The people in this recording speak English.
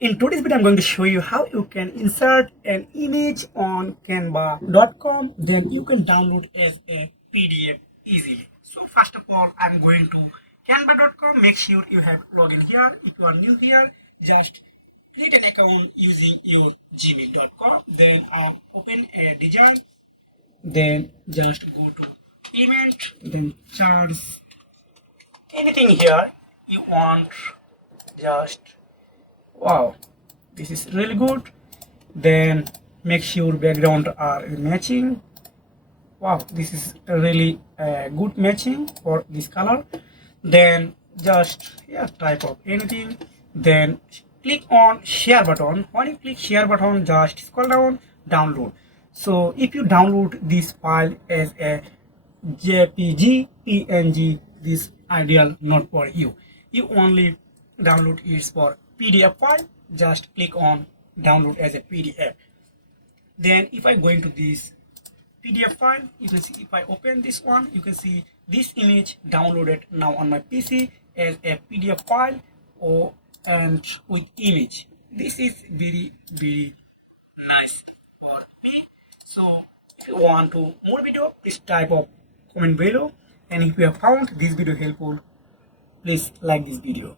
In today's video, I'm going to show you how you can insert an image on canva.com. Then you can download as a PDF easily. So first of all, I'm going to canva.com. Make sure you have login here. If you are new here, just create an account using your gmail.com. Then open a design. Then just go to event. Then choose anything here you want. Just wow, this is really good. Then make sure background are matching. Wow, this is a really good matching for this color. Then just type of anything. Then click on share button. When you click share button, just scroll down, download. So if you download this file as a JPG, PNG, this ideal not for you. You only download it for PDF file. Just click on download as a PDF. Then if I go into this PDF file, you can see if I open this one, you can see this image downloaded now on my PC as a PDF file or and with image. This is very nice for me. So if you want to more video, please type of comment below. And if you have found this video helpful, please like this video.